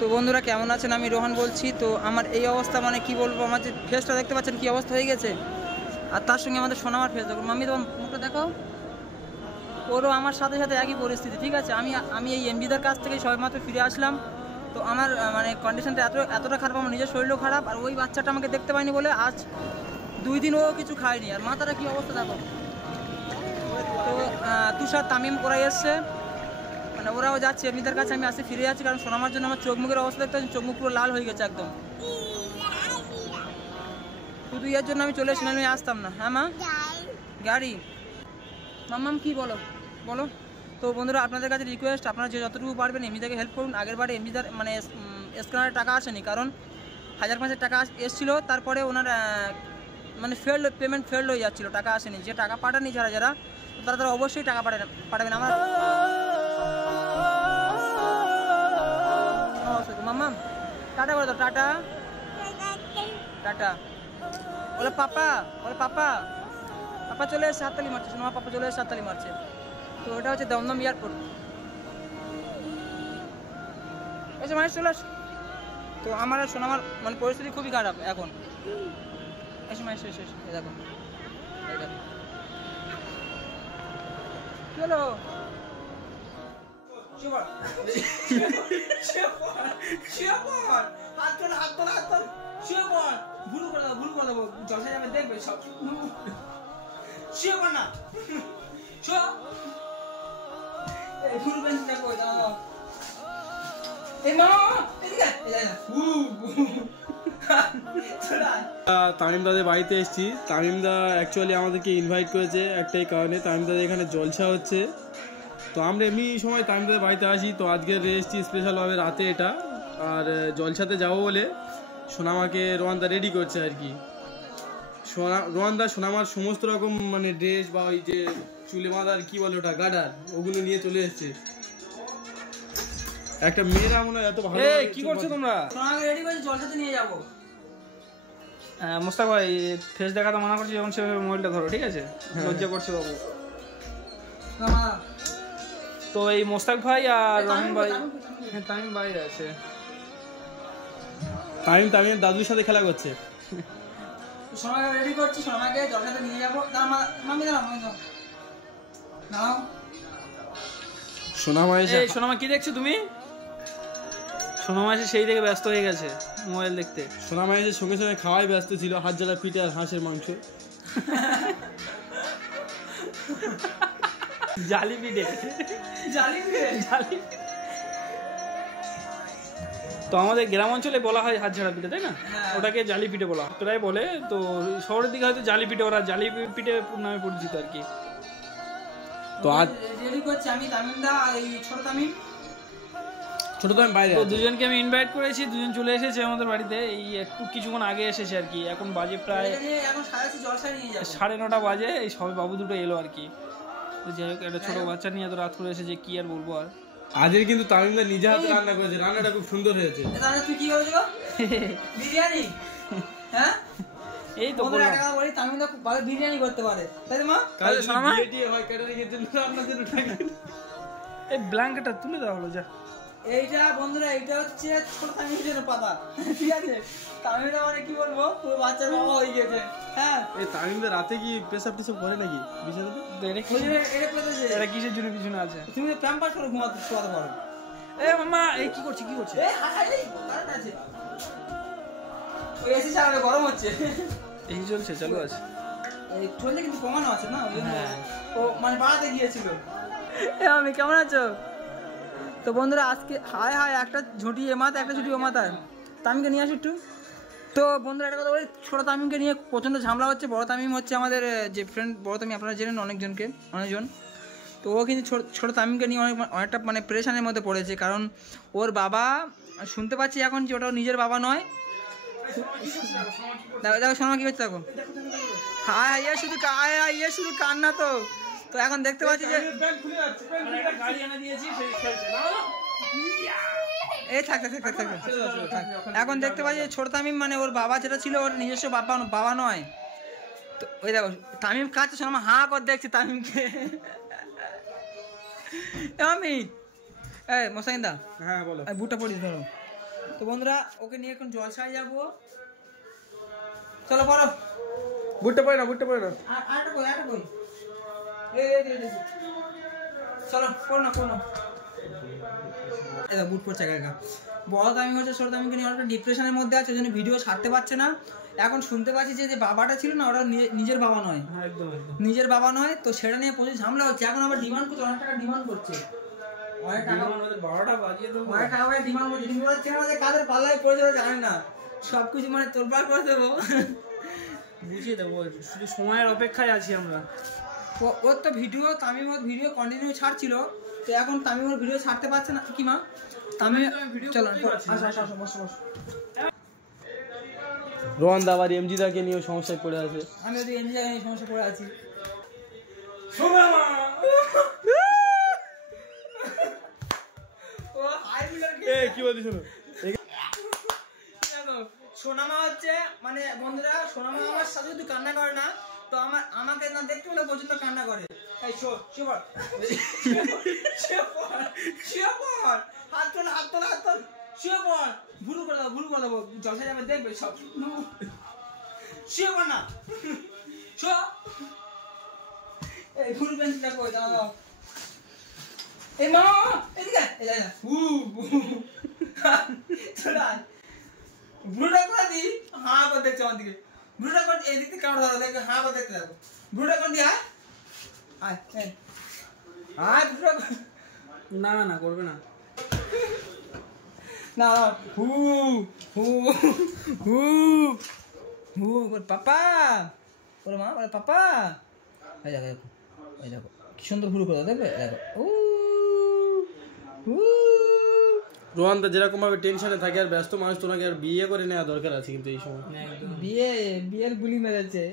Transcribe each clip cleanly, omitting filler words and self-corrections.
তো বন্ধুরা কেমন আছেন? আমি রোহান বলছি। তো আমার এই অবস্থা মানে কি বলবো, আমার যে ফেসটা দেখতে পাচ্ছেন কি অবস্থা হয়ে গেছে, আর তার সঙ্গে আমাদের সোনামার ফেস দেখো। মাম্মি তোমার মুখটা দেখাও। ওরও আমার সাথে সাথে একই পরিস্থিতি, ঠিক আছে। আমি এই এমডিদার কাছ থেকে সবেমাত্র ফিরে আসলাম। তো আমার মানে কন্ডিশনটা এতটা খারাপ, আমার নিজের শরীরও খারাপ, আর ওই বাচ্চাটা আমাকে দেখতে পায়নি বলে আজ 2 দিন ও কিছু খায়নি, আর মাথাটা কি অবস্থা দেখো। তো তুষার তামিম ওরাই এসছে, মানে ওরাও যাচ্ছে এমনিদের কাছে, আমি আসতে ফিরে যাচ্ছি, কারণ সোনামার জন্য আমার চোখ মুখের অবস্থা দেখতে চোখ মুখ পুরো লাল হয়ে গেছে একদম। শুধু এর জন্য আমি চলে এসেছিলাম, আমি আসতাম না। হ্যাঁ মা, গাড়ি মাম্মাম কি বলো বলো। তো বন্ধুরা আপনাদের কাছে রিকোয়েস্ট, আপনারা যে যতটুকু পারবেন এমনিদাকে হেল্প করুন। আগের বারে এমনিদার মানে স্ক্যানারে টাকা আসেনি, কারণ 1005 টাকা এসেছিলো, তারপরে ওনার মানে পেমেন্ট ফেল্ড হয়ে যাচ্ছিলো, টাকা আসেনি। যে টাকা পাঠানি যারা তারা অবশ্যই টাকা পাঠাবেন। আমরা মাম্মাম টাটা করে দাও, টাটা টাটা। বলে পাপা, বলে পাপা, পাপা চলে এসে হাততালি মারছে, সোনা পাপা চলে এসে হাততালি মারছে। তো ওটা হচ্ছে দমদম এয়ারপোর্ট। এসে মানে চলে আস। তো আমার আর সোনামার মানে পরিস্থিতি খুবই খারাপ এখন। এসে মানে শেষ দেখো, চলো ভুল করে দেবো জলসা যাবে, দেখবে সব শুয়ে পড় না, ভুল বেঞ্চ দেখো। তামিম দাদের বাড়িতে এসেছি। তামিম দা অ্যাকচুয়ালি আমাদেরকে ইনভাইট করেছে একটাই কারণে, তামিম দাদের এখানে জলসা হচ্ছে। তো আমরা এমনি সময় তামিম দাদের বাড়িতে আসি, তো আজকে এসেছি স্পেশালভাবে রাতে এটা, আর জলসাতে যাবো বলে সোনামাকে রোহানদা রেডি করছে আর কি। রোহানদা সোনামার সমস্ত রকম মানে ড্রেস বা ওই যে চুলে বাঁধার কি বলে ওটা গার্ডার, ওগুলো নিয়ে চলে এসছে। একটা মেয়েরা মনে হয় এত ভালো। কি করছো তোমরা? সোনামাকে রেডি করে জলসাতে নিয়ে যাবো। মোস্তাক ভাই ফেস দেখাতে মানা করছি, যখন সেভাবে মোবাইলটা ধরো, ঠিক আছে? লজ্জা করছে বাবু। তো এই মোস্তাক ভাই আর রহমান ভাই, তামিম ভাই আছে। তামিমের দাদুর সাথে খেলা করছে। সোনামাকে রেডি করছি, সোনামাকে জলসাতে নিয়ে যাবো। মাম্মি দাঁড়াও, দাঁড়াও। সোনামা কি দেখছো তুমি? সোনামা এসে সেই থেকে ব্যস্ত হয়ে গেছে মোবাইল দেখতে। সোনামা এসে সঙ্গে সঙ্গে খাওয়াই ব্যস্ত ছিল, হাত জ্বালা পিঠে আর হাঁসের মাংস। জালি পিঠে। তো আমাদের গ্রাম অঞ্চলে বলা হয় হাত ঝাড়া পিঠে, তাই না? ওটাকে জালি পিঠে বলা হয়, প্রায় বলে। তো শহরের দিকে হয়তো জালি পিঠে, ওরা জালি পিঠে নামে পরিচিত আর কি। তো আজ রেডি করছি আমি, তামিম দা আর এই ছোট তামিম বাইরে। তো দুজনকে আমি ইনভাইট করেছি, দুজন চলে এসেছে আমাদের বাড়িতে। এই একটু কিছুক্ষণ আগে এসেছে আর কি। এখন বাজে প্রায় 9:30 বাজে। এই সবে বাবু দুটো এলো আর কি। তো যাই হোক, একটা ছোট বাচ্চা নিয়ে এত রাত করে এসেছে, কি আর বলবো। আর আজের কিন্তু তামিম দা নিজে হাতে রান্না করেছে, রান্নাটা খুব সুন্দর হয়েছে। তুই কি করেছো? বিরিয়ানি? হ্যাঁ, এই তো বললাম তামিম দা খুব ভালো বিরিয়ানি করতে পারে, তাই তো মা? কাল সোনামা বিয়ে হয় ক্যাটারিং এর জন্য রান্নার জন্য টাকা। এই ব্ল্যাঙ্কেটটা তুলে দেওয়া হলো যা। এইটা বন্ধুরা, এইটা হচ্ছে ছোট তামিমের জন্য পাতা, ঠিক আছে? তামিমটা মানে কি বলবো, পুরো বাচ্চার বাবা হয়ে গেছে। হ্যাঁ, এই তামিমদা রাতে কি পেশাব টেশাব করে নাকি বিছানাতে? এটা কিসের জন্য পিছনে আছে? তুমি প্যাম্পাস করে শোয়াতে পারো। এ মামা, এই কি করছে? ওই এসি চালাবে, গরম হচ্ছে। এই চলছে, চালু আছে, এই চলছে, কিন্তু কমানো আছে না, ওই জন্য ও মানে বাড়াতে গিয়েছিল। আমি কেমন আছো? তো বন্ধুরা আজকে হায় একটা ঝুঁটি এ মাথা, একটা ঝুঁটি ও মাথায়। তামিমকে নিয়ে আসি একটু। তো বন্ধুরা একটা কথা বলি, ছোটো তামিমকে নিয়ে প্রচণ্ড ঝামেলা হচ্ছে। বড় তামিম হচ্ছে আমাদের যে ফ্রেন্ড, বড় তামিম আপনারা জেনেন অনেকজন। তো ও কিন্তু ছোটো তামিমকে নিয়ে অনেকটা মানে প্রেশানের মধ্যে পড়েছে, কারণ ওর বাবা শুনতে পাচ্ছি এখন যে ওটা নিজের বাবা নয়। দেখো শোনা কি হচ্ছে, দেখো ইয়ে শুধু কান্না। তো এখন দেখতে পাচ্ছি যে এই থাক। এখন দেখতে পাচ্ছি ছোট তামিম মানে ওর বাবা যেটা ছিল ওর নিজস্ব বাবা নয়। তো ওই দেখো তামিম কাছে শোনা হাঁ কর দেখছি তামিমকে। আমি মশাইন্দা, হ্যাঁ বলো, বুটটা পড়িস ধরো। তো বন্ধুরা ওকে নিয়ে এখন জলসায় যাবো। চলো পড়ো। বুটটা পড়ে না, বুটটা পড়ে না। আরেকটা কই, আরেকটা কই। চলো পড়ো না, পড়ো না। বুট পড়ছে একা। বড় দামি হচ্ছে ছোট দামিকে নিয়ে অনেকটা ডিপ্রেশনের মধ্যে আছে, ওই জন্য ভিডিও ছাড়তে পারছে না। এখন শুনতে পাচ্ছি যে বাবাটা ছিল না, ওরা নিজের বাবা নয়, নিজের বাবা নয়। তো সেটা নিয়ে প্রচুর ঝামেলা হচ্ছে। এখন আবার ডিমান্ড করছে, অনেক টাকা ডিমান্ড করছে, অনেক টাকা, 12টা বাজিয়ে দেবো, অনেক টাকা ডিমান্ড করছে। কিন্তু ওরা চেনা যে কাদের পাল্লায় পড়েছে ওরা জানে না, সবকিছু মানে তোলপাড় করে দেবো, বুঝিয়ে দেবো। শুধু সময়ের অপেক্ষায় আছি আমরা। ওর তো ভিডিও তামিম ভিডিও কন্টিনিউ ছাড়ছিল, তো এখন তামিম ওর ভিডিও ছাড়তে পারছে না কি মা? তামিম ভিডিও চলো আসো বসো। রোহান দা আবার এমজি দাকে নিয়ে সমস্যায় পড়ে আছে। আমি ওদের এমনি জায়গায় নিয়ে সমস্যা পড়ে আছি। কি বলছিস? সোনামা হচ্ছে মানে বন্ধুরা, সোনামা আমার সাথে যদি কান্না করে না, তো আমাকে না দেখতে হলে পর্যন্ত কান্না করে। এই হাত তোল, শুয়ে পড়, ভুরু করে দেবো, জলসা যাবে দেখবে সব। শুয়ে পড় না, এই ভুরু পেন্সিলটা কই দাও। এই মামা এদিকে চলে আয়। ভুরুটা করে দি, হাঁ করে দেখছে আমার দিকে। ভুরুটা করে এদিক থেকে কামড় ধরো, দেখবে হাঁ করে দেখতে যাবো। ভুরুটা করে দি, আয় ভুরুটা না করবে না। না হু হু হু হু পাপা, ওরে মা, ওরে পাপা। এই দেখো কি সুন্দর ভুরু করে দেখবে, দেখো। রোহান দা যেরকম ভাবে টেনশনে থাকে আর ব্যস্ত মানুষ, তোমাকে আর বিয়ে করে নেওয়া দরকার আছে কিন্তু এই সময়। বিয়ের গুলি মেরেছে।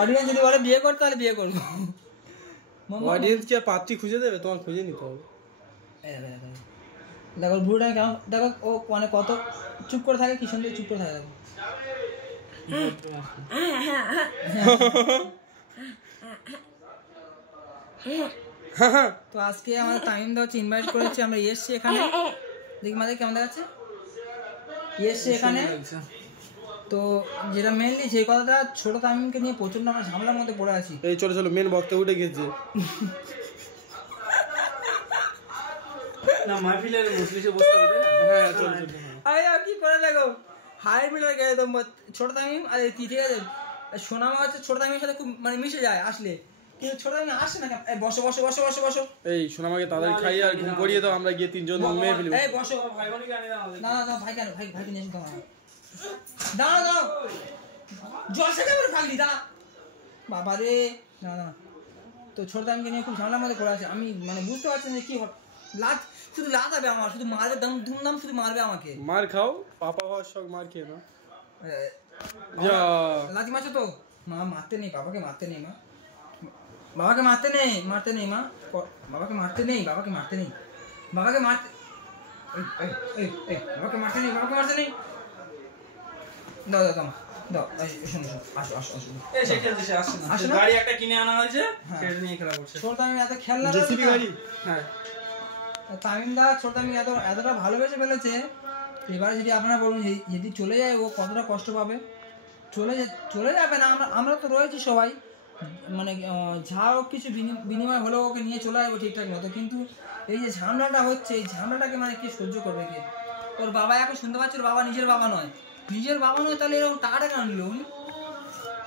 অডিয়েন্স যদি বলে বিয়ে করতে, তাহলে বিয়ে করবো। অডিয়েন্স কি আর পাত্রী খুঁজে দেবে? তোমার খুঁজে নিতে হবে। দেখো ভুরুটা কেমন, দেখো ও মানে কত চুপ করে থাকে, কি সুন্দর চুপ করে থাকে। দেখো তো আজকে আমাদের তামিম দা হচ্ছে ইনভাইট করেছে, আমরা এসছি এখানে। দেখি মাদের কেমন দেখাচ্ছে, এসছি এখানে। তো যেটা মেনলি যে কথাটা, ছোট তামিমকে নিয়ে প্রচন্ড আমরা ঝামেলার মধ্যে পড়ে আছি। এই চলো মেন বক্তব্য উঠে গেছে। না মাহফিলের মজলিসে বসতে হবে না। হ্যাঁ চলো। আরে কি করে দেখো, হাই মিটার গেছে তো ছোট তামিম। আর ঠিক আছে, সোনামা হচ্ছে ছোট তামিমের সাথে খুব মানে মিশে যায় আসলে, কিন্তু ছোট তামিম আসে না। বসো। এই সোনামাকে তাদের খাইয়ে আর ঘুম পড়িয়ে দাও, আমরা গিয়ে 3 জন মেয়ে ফেলবো। এই বসো। না ভাই কেন, ভাইকে নিয়ে এসো। দাঁড়াও জলসা যাবে ফাগলি, দাঁড়া বাবা রে। না তো ছোট তামিমকে নিয়ে খুব ঝামেলার মধ্যে পড়ে আছে। আমি মানে বুঝতে পারছি না কি শুধু লাগাবে আমার, শুধু মারবে, ধুমধাম শুধু মারবে আমাকে। মার খাও, পাপা হওয়ার শখ, মার খেয়ে না। লাথি মারছো তো? মা মারতে নেই, বাবাকে মারতে নেই মা, বাবাকে মারতে নেই মা, বাবাকে মারতে নেই, বাবাকে মারতে নেই। বাবাকে মারতে নেই। দাও শোনো আসো। গাড়ি একটা কিনে আনা হয়েছে, সেটা নিয়ে খেলা করছে। ছোট তামিম এত খেলনা জেসিবি গাড়ি। হ্যাঁ তামিম দা ছোট তামিম এতটা ভালোবেসে ফেলেছে। এবার যদি আপনারা বলুন যদি চলে যায় ও কতটা কষ্ট পাবে। চলে যাবে না, আমরা তো রয়েছি সবাই, মানে যা হোক কিছু বিনিময় হলেও ওকে নিয়ে চলে আসবো ঠিকঠাক মতো। কিন্তু এই যে ঝামেলাটা হচ্ছে, এই ঝামেলাটাকে মানে কি সহ্য করবে কে? ওর বাবা এখন শুনতে পাচ্ছে, ওর বাবা নিজের বাবা নয়, তাহলে এরকম টাকাটা কেন নিল উনি?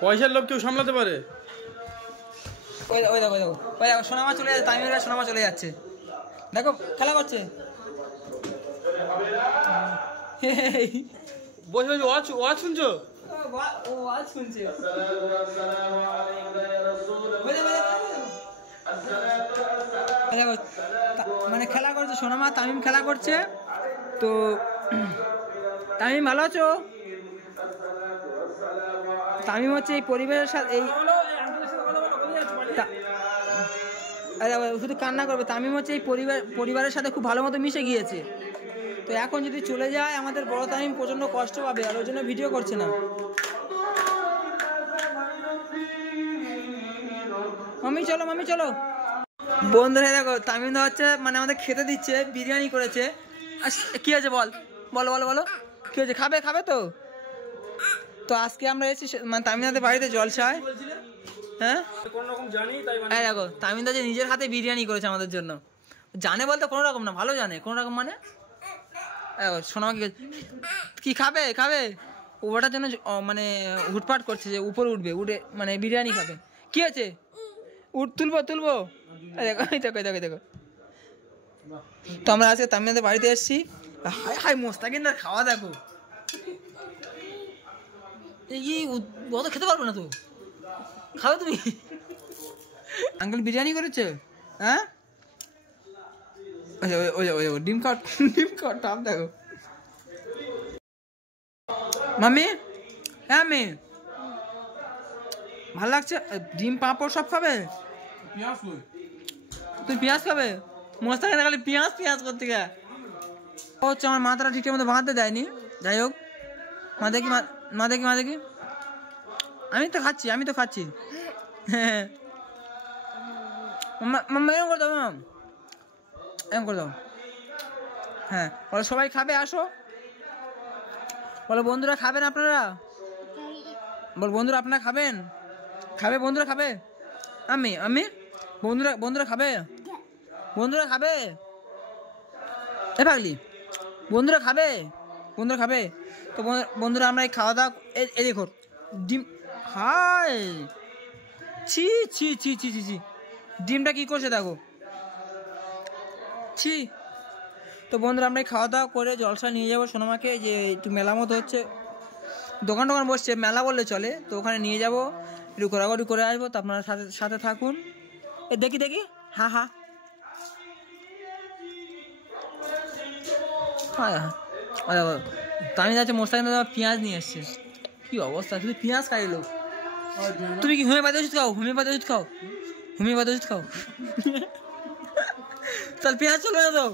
পয়সার লোক কেউ সামলাতে পারে? ওই দেখো সোনামা চলে যাচ্ছে, তামিমের কাছে সোনামা চলে যাচ্ছে, দেখো খেলা করছে। বসে ওয়াজ শুনছো? ও আজ শুনছে। দেখো মানে খেলা করছে সোনামা, তামিম খেলা করছে। তো তামিম ভালো আছো? তামিম হচ্ছে এই পরিবারের সাথে শুধু কান্না করবে। তামিম হচ্ছে এই পরিবারের সাথে খুব ভালো মতো মিশে গিয়েছে। তো এখন যদি চলে যায় আমাদের বড় তামিম প্রচন্ড কষ্ট পাবে, আর ওই জন্য ভিডিও করছে না। মামি চলো। বন্ধুরা দেখো তামিম হচ্ছে মানে আমাদের খেতে দিচ্ছে, বিরিয়ানি করেছে। কি আছে বল, বলো বলো বলো কি হয়েছে? খাবে খাবে তো? তো আজকে আমরা এসেছি মানে তামিমদাদের বাড়িতে জলসায়। হ্যাঁ কোন রকম জানি তাই এই দেখো তামিমদা যে নিজের হাতে বিরিয়ানি করেছে আমাদের জন্য। জানে বলতে কোনো রকম না, ভালো জানে কোনো রকম মানে। শোনো কি খাবে খাবে, ওটার জন্য মানে হুটপাট করছে যে উপরে উঠবে, উঠে মানে বিরিয়ানি খাবে। কি আছে তুলবো তুলবো, দেখো দেখো দেখো দেখো। তো আমরা আজকে তামিমদাদের বাড়িতে এসেছি। হাই হাই মোস্তাকিনদার খাওয়া দেখো, এই অত খেতে পারবো না তো, খাও তুমি। আঙ্কেল বিরিয়ানি করেছে, হ্যাঁ ডিম খাও ডিম খাও টপ দেখো। মাম্মি হ্যাঁ আমি ভালো লাগছে, ডিম পাঁপড় সব খাবে? তুই পেঁয়াজ খাবে? মোস্তাকে খালি পেঁয়াজ পেঁয়াজ করতে গা হচ্ছে। আমার মাথাটা ঠিকঠাক মতো বাঁধতে দেয়নি, যাই হোক। মা দেখি মা দেখি মা দেখি, আমি তো খাচ্ছি আমি তো খাচ্ছি। হ্যাঁ এরকম করে দাও, এরকম করে দাও। হ্যাঁ বলো সবাই খাবে, আসো বলো বন্ধুরা খাবেন আপনারা, বল বন্ধুরা আপনারা খাবেন, খাবে বন্ধুরা খাবে? আমি আমি বন্ধুরা বন্ধুরা খাবে, বন্ধুরা খাবে এ পাগলি, বন্ধুরা খাবে, বন্ধুরা খাবে। তো বন্ধুরা আমরা এই খাওয়া দাওয়া এই দেখো ডিম, হাই ছি ছি ছি ছি ছি ছি, ডিমটা কি করছে দেখো, ছি। তো বন্ধুরা আমরা খাওয়া দাওয়া করে জলসা নিয়ে যাবো সোনামাকে, যে একটু মেলা মতো হচ্ছে, দোকান টোকান বসছে, মেলা বললে চলে। তো ওখানে নিয়ে যাবো, একটু ঘোরাঘুরি করে আসবো। তো আপনারা সাথে সাথে থাকুন। এ দেখি দেখি, হ্যাঁ হ্যাঁ হ্যাঁ তামিম যাচ্ছে মোস্তাকিম দাদা পেঁয়াজ নিয়ে এসছে। কি অবস্থা, শুধু পেঁয়াজ খাইলো। তুমি কি হোমিওপ্যাথি ওষুধ খাও? হোমিওপ্যাথি ওষুধ খাও, হোমিওপ্যাথি ওষুধ খাও। তাহলে পেঁয়াজ চলবে না তো?